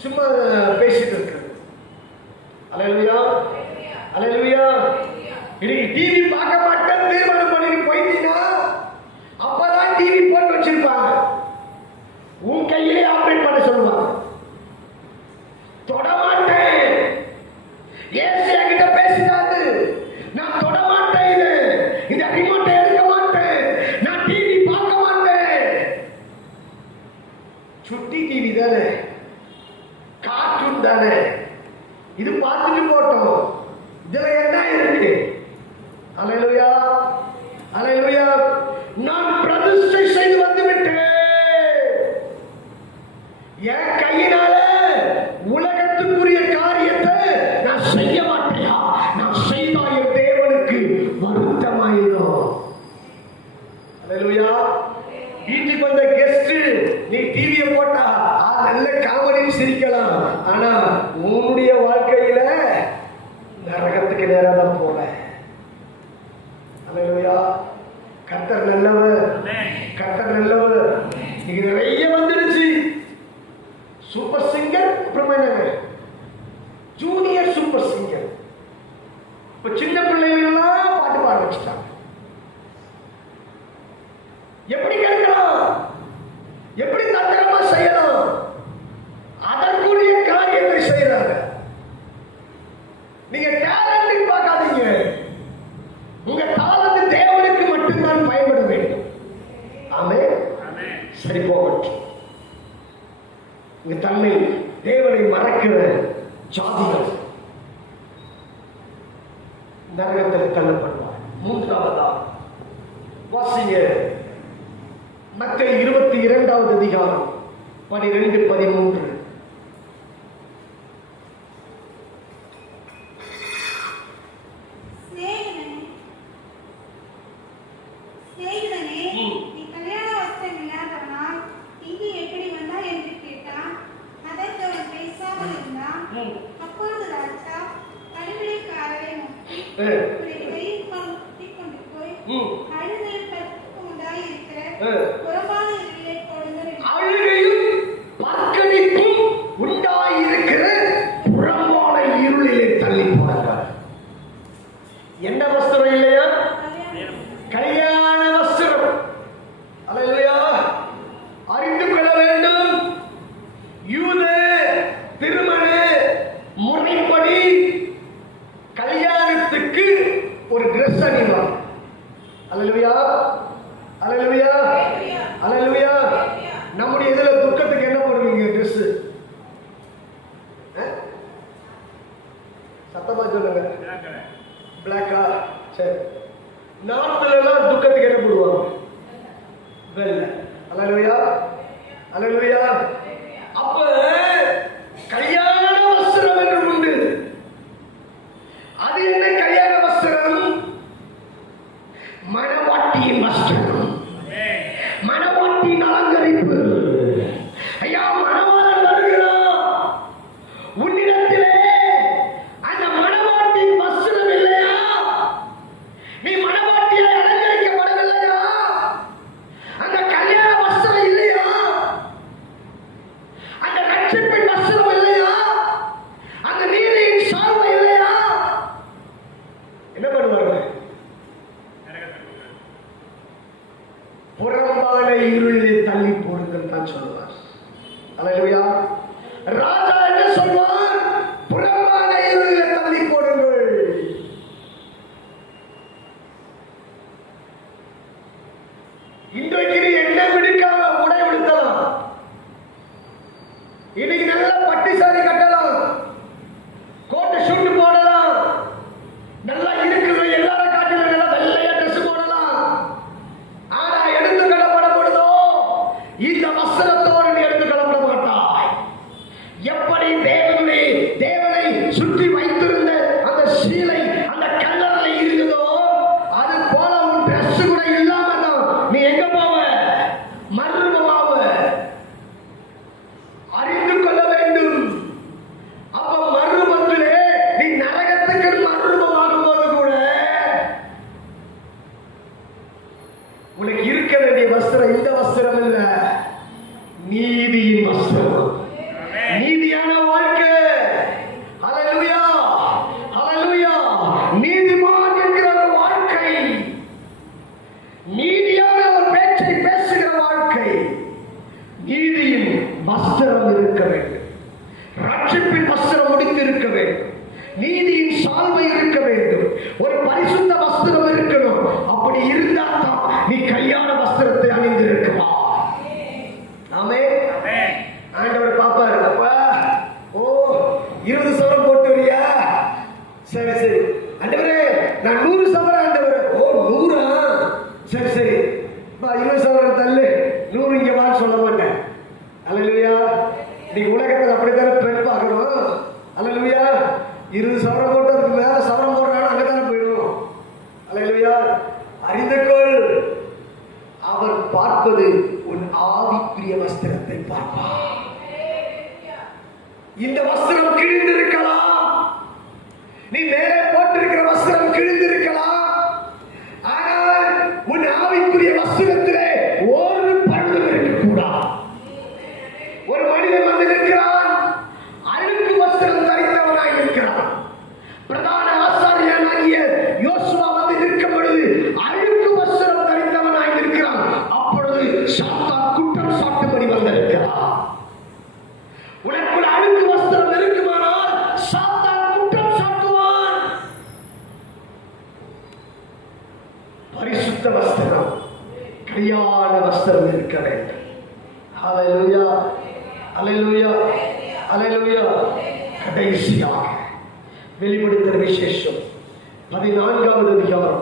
சும்மா பேசிட்டு இருக்கு. அல்லேலூயா, அல்லேலூயா. இன்னைக்கு டிவி பார்க்க மாட்டேன் தீர்மானம் பண்ணி போயிட்டீங்கன்னா அப்பதான் டிவி போட்டு வச்சிருப்பாங்க, உன் கையிலே ஆபரேட் பண்ண சொல்லுவாங்க. சுட்டி டிவி தானே, கார்ட்டூன் தானே, இது பார்த்துட்டு போட்டோம். இதுல என்ன இருக்கு? அல்லேலூயா, அல்லேலூயா. நான் பிரதிஷ்டை செய்து வந்து விட்டேன். என் கையினால உலகத்துக்குரிய காரியத்தை நான் செய்ய மாட்டேயா? நான் செய்தா என் தேவனுக்கு வருத்தமாயிடும். அல்லேலூயா. வீட்டுக்கு வந்த கெஸ்ட் நீ டிவியை போட்டா நல்ல காமெடி சிரிக்கலாம், ஆனா உன்னுடைய வாழ்க்கையில நரகத்துக்கு நேரம் தான் போல. அல்லேலூயா. கர்த்தர் நல்லவர், கர்த்தர் நல்லவர். நீங்க நிறைய வந்துடுச்சு. சூப்பர் சிங்கர், அப்புறமா ஜூனியர் சூப்பர் சிங்கர். இப்ப சின்ன பிள்ளைகள் எல்லாம் பாட்டு பாட வச்சுட்டாங்க. எப்படி கேட்கலாம், எப்படி தந்திரமா செய்யலாம், அதற்குரிய காரியத்தை செய்யறாங்க. நீங்க டேலண்ட் பார்க்காதீங்க. உங்க தாளந்து தேவனுக்கு மட்டும்தான் பயன்பட வேண்டும். ஆமென். சரி போகட்டும். உங்க தன்னை தேவனை மறக்கிற ஜாதிகள் நரகத்தில் தள்ளப்படுவார். மூன்றாவதா வாசிங்க மத்தேயு 22வது அதிகாரம் 12-13. நீ கல்யாண வஸ்திரம் இல்லாதவனால் இங்கு எப்படி வந்தாய் என்று கேட்டான். அதற்கு அவன் பேசாமல் இருந்தான். அப்பொழுது ராஜா கடுவிடைக்காரரை நோக்கி, உன்னுடைய கையில் கொண்டு போய் அழுகையில் கற்புக்கு உண்டாயிருக்கிற புறம்பான இருளை போடுங்கள் என்றான். அழுகையும் பற்கடிப்பும் உண்டாயிருக்கிற புறம்பான இருளிலே தள்ளி போனார். என்ன வஸ்திரம் இல்லையா? கல்யாண வஸ்திரம். அல்லேலூயா. அறிந்து கொள்ள வேண்டும். யூத திருமண முறைப்படி கல்யாணத்துக்கு ஒரு டிரெஸ் அணிவாங்க. அல்லேலூயா, அல்லேலூயா, அல்லேலூயா. நம்முடைய இதுல துக்கத்துக்கு என்ன போடுவீங்க ட்ரெஸ்? சத்தமா சொல்லுங்க. பிளாக்கா? சரி. நார்த்ல எல்லாம் துக்கத்துக்கு என்ன போடுவாங்க? வெள்ளை. அல்லேலூயா, அல்லேலூயா. அப்ப கல்யாண வஸ்திரம் என்று உண்டு. அது என்ன கல்யாண வஸ்திரம்? மணவாட்டியின் வஸ்திரம், மணவாட்டியின் அலங்கரிப்பு. ஐயா, மணவாளன் வருகிறான். உன்னிடத்திலே அந்த மணவாட்டியின் வஸ்திரம் இல்லையா? நீ மணவாட்டியை அலங்கரிக்கப்படவில்லையா? அந்த கல்யாண வஸ்திரம் இல்லையா? அந்த ரட்சிப்பின் வஸ்திரம் இல்லையா? அந்த நீதியின் சால்வை இல்லையா? என்ன பண்ணுவாங்க? புறம்பான இருளிலே தள்ளி போடுங்கள் தான் சொல்லுவார். அல்லேலூயா. ராஜா என்ன சொல்வார்? புறம்பான இருளிலே தள்ளி போடுங்கள். இன்றைக்கு என்ன பிடிக்காம உடை உடுத்தலாம். இன்னைக்கு நல்ல பட்டு சாரி கட்டலாம், கோட்டை ஷூட் போடலாம், நல்லா இருக்குது. எல்லாரும் காட்டிலும் நல்லா வெள்ளையா ட்ரெஸ் போடலாம். ஆனா எடுத்து கிளம்படும் பொழுதோ இந்த வஸ்திரத்தோடு நீ எடுத்து கிளம்ப மாட்டாய். எப்படி தேவனை சுற்றி வைத்திருந்த அந்த சீலை அந்த கல்லறை இருக்குதோ, அது போல உன் ட்ரெஸ் கூட இல்லாம நீ எங்க போவ? மர்மமாவ. அறிந்து கொள்ள வேண்டும். அப்ப மர்மத்திலே நீ நரகத்துக்கு மர்மமாகும் போது கூட உனக்கு இருக்க வேண்டிய வஸ்திரம் இந்த வஸ்திரம் இல்ல, நீதியின் வஸ்திரம், நீதியான வாழ்க்கை. அல்லேலூயா, அல்லேலூயா. நீதிமான் என்கிற ஒரு வாழ்க்கை, நீதியான ஒரு பேச்சை பேசுகிற வாழ்க்கை. நீதியின் வஸ்திரம் இருக்க வேண்டும், ரட்சிப்பின் வஸ்திரம் முடித்து இருக்க வேண்டும், நீதியின் சால்வை இருக்க வேண்டும், ஒரு பரிசுத்த வஸ்திரம் இருக்கணும். அப்படி இருந்தால் தான் நீ கல்யாண வஸ்திரத்தை அணிந்திருக்கலாம். ஆமென். ஆண்டவர் பாப்பாரு, அப்பா ஓ 20 சவரம் போட்டு வரியா, சரி சரி ஆண்டவரே நான் 100 சவரம் ஆண்டவரே, ஓ 100ஆ, சரி சரி 20 சவரம் தள்ளு, 100 இங்க வான்னு சொல்ல மாட்டேன். அல்லேலூயா. நீ உலகத்தில் அப்படித்தானே பெண் பார்க்கணும். அல்லேலூயா. 20 சவரம் போட்டு அதுக்கு மேல சவரம் போடுறான்னு அங்கதானே போயிடும். அல்லேலூயா. அறிந்து கொள், அவர் பார்ப்பது உன் ஆவிக்குரிய வஸ்திரத்தை பார்ப்பார். இந்த வஸ்திரம் கிழிந்திருக்கலாம், நீ மேலே போட்டிருக்கிற வஸ்திரம் கிழிந்திருக்கலாம், ஆனால் உன் ஆவிக்குரிய வஸ்திரத்திலே ஒரு பழுதும் இருக்கக்கூடாது. ஒரு மனிதன் வந்து நிற்கிறான், அழுக்கு வஸ்திரம் தரித்தவனாய் இருக்கிறான். பிரதான ஆசாரியனாகிய யோசுவா வந்து நிற்கும் பொழுது அழுக்கு வஸ்திரம் தரித்தவனாய் இருக்கிறான். அப்பொழுது சாத்தான் குற்றம் சாட்டும்படி வந்திருக்கிறான். உனக்குள் அழுக்கு வஸ்திரம் இருக்குமானால் சாத்தான் குற்றம் சாட்டுவான். பரிசுத்த வஸ்திரம், கல்யாண வஸ்திரம் இருக்க வேண்டும். ஹல்லேலூயா, ஹல்லேலூயா, ஹல்லேலூயா. கடைசியாக வெளிப்படுத்தின விசேஷம் 14வது அதிகாரம்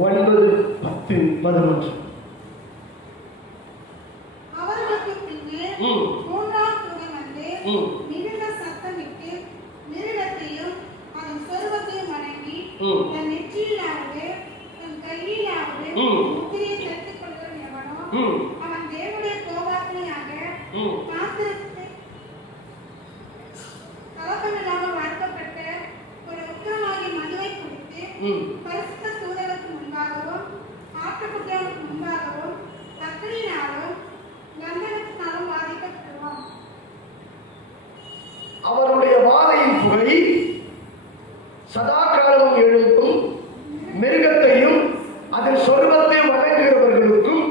9, 10, 11. அவர்களுக்கு பின்னே மூன்றாம் தூதன் வந்து மிகுந்த சத்தமிட்டு மிருகத்தையும் அதன் சொருபத்தையும் வணங்கி தன் நெற்றியிலாவது தன் கையிலாவது முத்திரையை தட்டுக் கொள்கிறவன் எவனோ அவன் தேவனுடைய கோபாக்னியாக பாத்திரத்தை கலப்பமில்லாமல் வார்க்கப்பட்ட ஒரு உக்கிரமாகிய மதுவை குடித்து பரிசுத்த தூதருக்கு முன்பாகவும் ஆட்டுக்குட்டியாவுக்கு முன்பாகவும் தக்கனினாலும் கந்தகத்தினாலும் பாதிக்கப்படுவான். அவருடைய வாதையின் புகை சதா காலமும் எழுப்பும் மிருகத்தையும் அதன் சொருபத்தை வணங்குகிறவர்களுக்கும்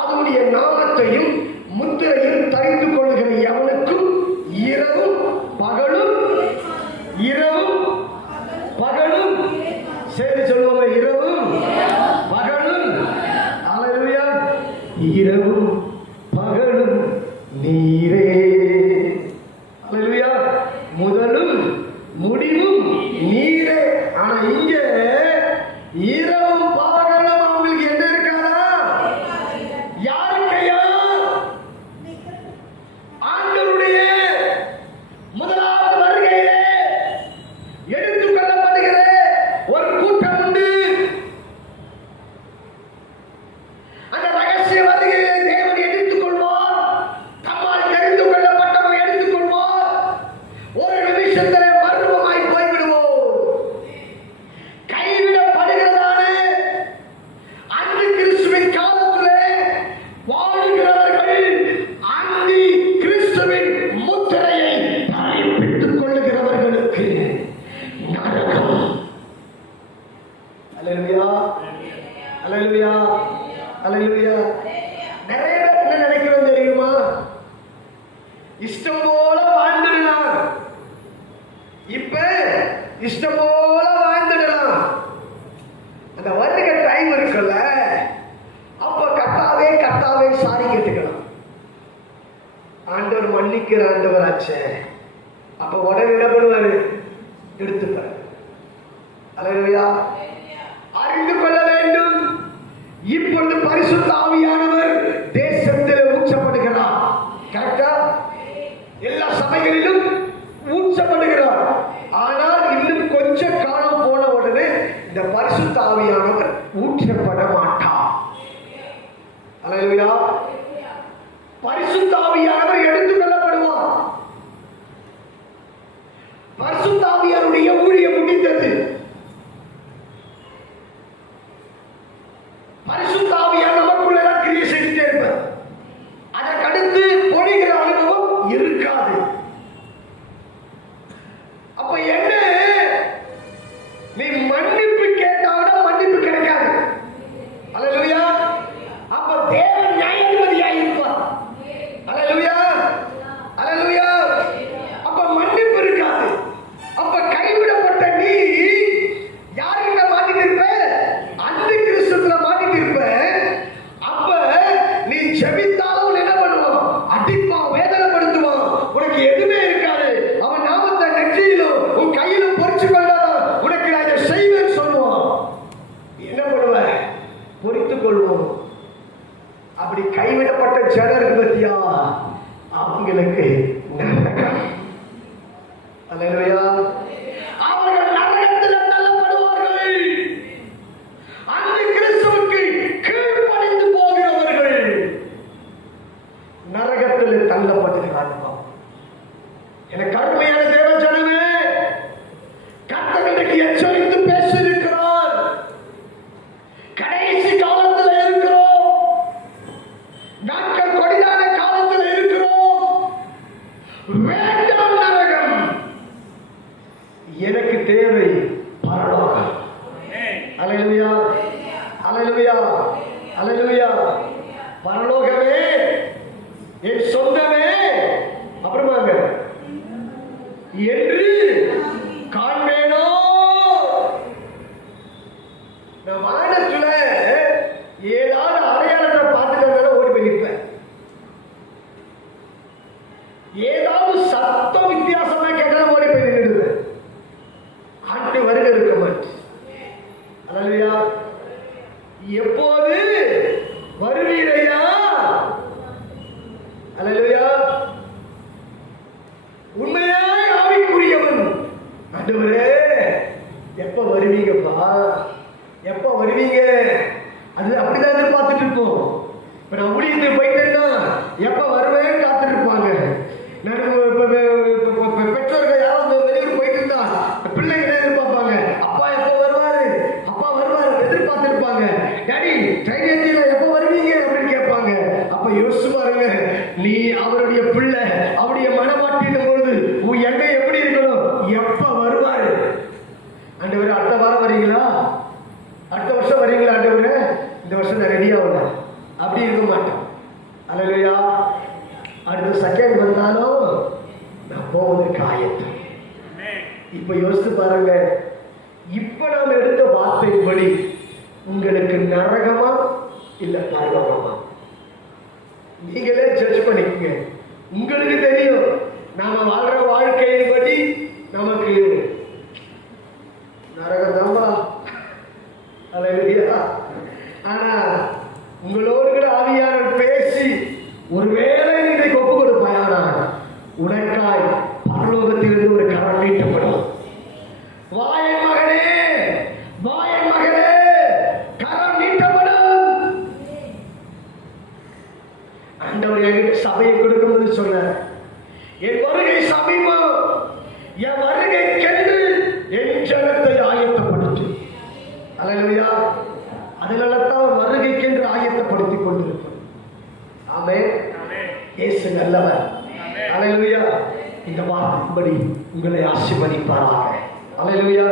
அதனுடைய நாமத்தையும் முத்திரையும் தரித்து கொள்கிற எவனுக்கும் இரவும் பகலும் சரி சொல்லுவோமே, இரவும் பகலும். அல்லேலூயா. இரவும் பகலும் நீரே. அல்லேலூயா. முதலும் முடிவும் நீரே. ஆனா இங்க இரவும் பகலும் அவங்களுக்கு என்ன இருக்காதா? யாருக்கையா? ஆண்டவருடைய முதலாவது வருகையிலே எடுத்துக் கொள்ளப்படுகிற ஒரு கூட்டம் உண்டு. அந்த ரகசிய வருகையிலே தேவன் எடுத்துக் கொள்வார். தம்மால் தெரிந்து கொள்ளப்பட்டவரை எடுத்துக் கொள்வார். ஒரு நிமிஷத்திலே மர்மமாய் போய்விடுவோம். கைவிடப்படுகிறதான அந்தி கிறிஸ்துவின் காலத்திலே வாழுகிறவர்கள் அந்தி கிறிஸ்துவின் முத்திரையை தரிப்பித்துக் கொள்ளுகிறவர்களுக்கு நரகம். அல்லேலூயா, அல்லேலூயா, அல்லேலூயா. நிறைய பேர் என்ன நினைக்கிறோம் தெரியுமா? இஷ்டம் போல வாழ்ந்துடலாம், இப்ப இஷ்டம் போல வாழ்ந்துடலாம். அந்த வருகிற டைம் இருக்குல்ல, அப்ப கர்த்தாவே சாரி கேட்டுக்கலாம். ஆண்டவர் மன்னிக்கிற ஆண்டவர் ஆச்சே, அப்ப உடனே என்ன பண்ணுவாரு? எடுத்துப்பாரு. அல்லேலூயா. அறிந்து கொள்ள வேண்டும், இப்பொழுது பரிசுத்த ஆவியானவர் தேசத்தில் ஊற்றப்படுகிறார். கரெக்டா? எல்லா சபைகளிலும் ஊற்றப்படுகிறார். ஆனால் இன்னும் கொஞ்சம் காலம் போன உடனே இந்த பரிசுத்த ஆவியானவர் ஊற்றப்பட மாட்டார். அல்லேலூயா. பரிசுத்த ஆவியானவர் எடுத்துக் கொள்ளப்படுவார். பரிசுத்த ஆவியாருடைய ஊழியம் முடிந்தது. பரிசுத்த ஆவியார் நமக்குள்ள கிரியை செஞ்சுட்டே இருப்பார். அதற்கடுத்து பொழிகிற அனுபவம் இருக்காது. அப்ப என்ன? நீ மன்னிப்பு கேட்டாவிட மன்னிப்பு கிடைக்காது. அல்லேலூயா. அப்ப தேவன் நியாயாதிபதியாய் இருப்பார். அல்லேலூயா, அல்லேலூயா. அப்ப மன்னிப்பு இருக்காது. அப்ப கைவிட அவங்களுக்கு நரகம். அல்லேலூயா. அவர்கள் நரகத்தில் தள்ளப்படுவார்கள். அந்த கிறிஸ்துவுக்கு கீழ்ப்படிந்து போகிறவர்கள் நரகத்தில் தள்ளப்படுகிறார்கள். எனக்கு அருமையான தேவ ஜனமே, கர்த்தர் இன்றைக்கு எச்சரித்து பேசியிருக்கிறார். கடைசி காலத்தில் இருக்கிறோம். நாட்கள் கொடிதான காலத்தில் இருக்கிறோம். வேண்டாம் நரகம், எனக்கு தேவை பரலோகம். அல்லேலூயா, அல்லேலூயா, அல்லேலூயா. பரலோகமே என் சொந்தமே அப்புறமாங்க என்று காண்பேனோ. நான் வானத்துல ஏதாவது அடையாளத்தை பார்த்துட்டு ஓடி போய் நிற்பேன். ஏதாவது சத்தம் வித்தியாசமா கேட்டாலும் ஓடி போய் நின்றுடுவேன். ஆட்டு வருகை இருக்க மாட்டேன். அல்லேலூயா. எப்போது வருவீரையா? அல்லேலூயா. உண்மையாய் ஆவிக்குரியவன் ஆண்டவரே எப்ப வருவீங்கப்பா, எப்ப வருவீங்க? அது அப்படிதான் எதிர்பார்த்துட்டு இருப்போம். இப்ப நான் ஊழியத்துக்கு போயிட்டேன்னா எப்ப வருவேன்னு காத்துட்டு இருப்பாங்க. பெற்றோர்கள் யாராவது வெளியூர் போயிட்டு இருந்தா பிள்ளைங்க எதிர்பார்ப்பாங்க, அப்பா எப்ப வருவாரு, அப்பா வருவாரு எதிர்பார்த்து இருப்பாங்க. டாடி ட்ரெயின் ஏஜில எப்ப வருவீங்க அப்படின்னு கேட்பாங்க. அப்ப யோசிச்சு பாருங்க, நீ அவருடைய பிள்ளை, அவருடைய மனமாட்டின் பொழுது உன் எண்ணம் எப்படி இருக்கணும்? எப்ப வருவாரு? ஆண்டவரே அடுத்த வாரம் வரீங்களா, அடுத்த வருஷம் வரீங்களா? ஆண்டவரே இந்த வருஷம் நான் ரெடியா வரல, அப்படி இருக்க மாட்டேன். அல்லேலூயா. அடுத்த செகண்ட் வந்தாலும் நான் போவதற்கு ஆயத்தம். இப்ப யோசித்து பாருங்க, இப்ப நாம் எடுத்த வார்த்தையின்படி உங்களுக்கு நரகமா இல்ல பரலோகமா? நீங்களே ஜட்ஜ் பண்ணிக்கங்க. உங்களுக்கு தெரியும் நாம வாழ்ற வாழ்க்கையின்படி நமக்கு நரகம் தான்பா. அல்லேலூயா. ஆனா உங்களோடு கூட ஆவியானவர் பேசி ஒருவேளை இன்றைக்கு ஒப்பு கொடுப்பாயானா உனக்காய் பரலோகத்திலிருந்து ஒரு கரம் நீட்டப்படும். வாயன் மகனே, வாயன் மகனே, கரம் நீட்டப்படும். ஆண்டவர் என்கிட்ட சபையை கொடுக்கும்போது சொன்னார், என் வருகை சமீபம், என் வருகை கென்று என் ஜனத்தை ஆயத்தப்படுத்து. அல்லேலூயா. அதனால்தான் வருகைக்கென்று ஆயத்தப்படுத்திக் கொண்டிருக்கிறோம். ஆமென். இயேசு நல்லவர். அல்லேலூயா. இந்த வார்த்தையின்படி உங்களை ஆசீர்வதிப்பாராக. அல்லேலூயா.